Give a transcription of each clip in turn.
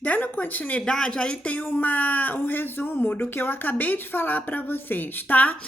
Dando continuidade, aí tem um resumo do que eu acabei de falar para vocês, tá?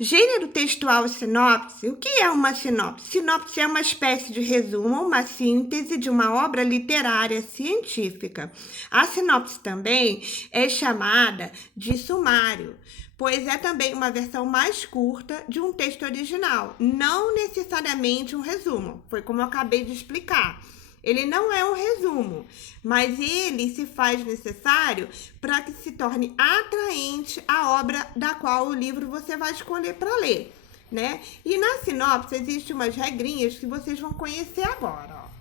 Gênero textual sinopse. O que é uma sinopse? Sinopse é uma espécie de resumo, uma síntese de uma obra literária científica. A sinopse também é chamada de sumário, pois é também uma versão mais curta de um texto original, não necessariamente um resumo. Foi como eu acabei de explicar. Ele não é um resumo, mas ele se faz necessário para que se torne atraente a obra da qual o livro você vai escolher para ler, né? E na sinopse existem umas regrinhas que vocês vão conhecer agora, ó.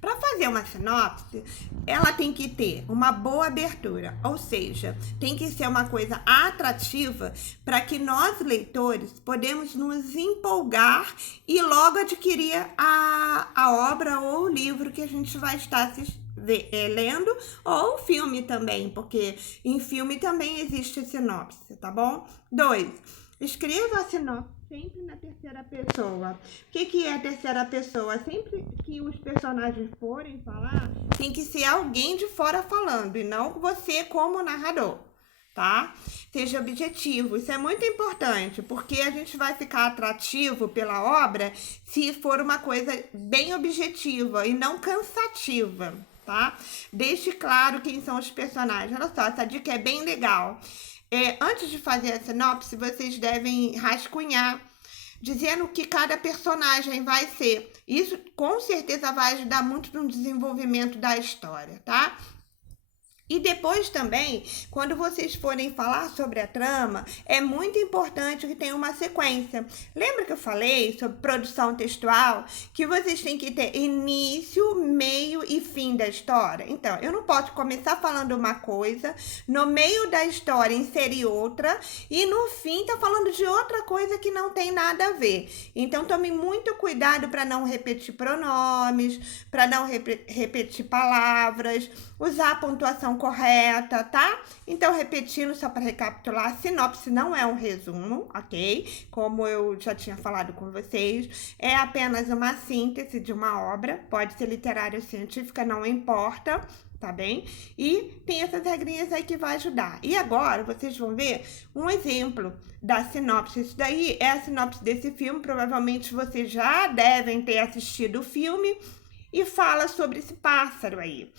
Para fazer uma sinopse, ela tem que ter uma boa abertura, ou seja, tem que ser uma coisa atrativa para que nós, leitores, podemos nos empolgar e logo adquirir a obra ou o livro que a gente vai estar lendo, ou filme também, porque em filme também existe sinopse, tá bom? 2. Escreva a sinopse sempre na terceira pessoa. O que é a terceira pessoa? Sempre que os personagens forem falar, tem que ser alguém de fora falando e não você como narrador, tá? Seja objetivo. Isso é muito importante, porque a gente vai ficar atrativo pela obra se for uma coisa bem objetiva e não cansativa, tá? Deixe claro quem são os personagens. Olha só, essa dica é bem legal. Antes de fazer a sinopse, vocês devem rascunhar, dizendo que cada personagem vai ser. Isso com certeza vai ajudar muito no desenvolvimento da história, tá? E depois também, quando vocês forem falar sobre a trama, é muito importante que tenha uma sequência. Lembra que eu falei sobre produção textual? Que vocês têm que ter início, meio e fim da história? Então, eu não posso começar falando uma coisa, no meio da história inserir outra, e no fim tá falando de outra coisa que não tem nada a ver. Então, tome muito cuidado para não repetir pronomes, para não repetir palavras, usar a pontuação correta, tá? Então, repetindo, só para recapitular, a sinopse não é um resumo, ok? Como eu já tinha falado com vocês, é apenas uma síntese de uma obra, pode ser literária ou científica, não importa, tá bem? E tem essas regrinhas aí que vai ajudar. E agora, vocês vão ver um exemplo da sinopse. Isso daí é a sinopse desse filme, provavelmente vocês já devem ter assistido o filme, e fala sobre esse pássaro aí.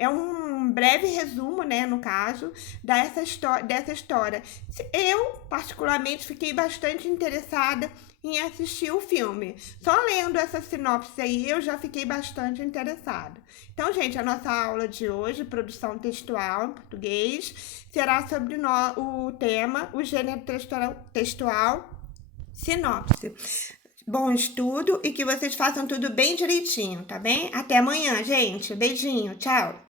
É um breve resumo, né, no caso, dessa história. Eu, particularmente, fiquei bastante interessada em assistir o filme. Só lendo essa sinopse aí, eu já fiquei bastante interessada. Então, gente, a nossa aula de hoje, produção textual em português, será sobre o tema, o gênero textual, sinopse. Bom estudo e que vocês façam tudo bem direitinho, tá bem? Até amanhã, gente. Beijinho, tchau!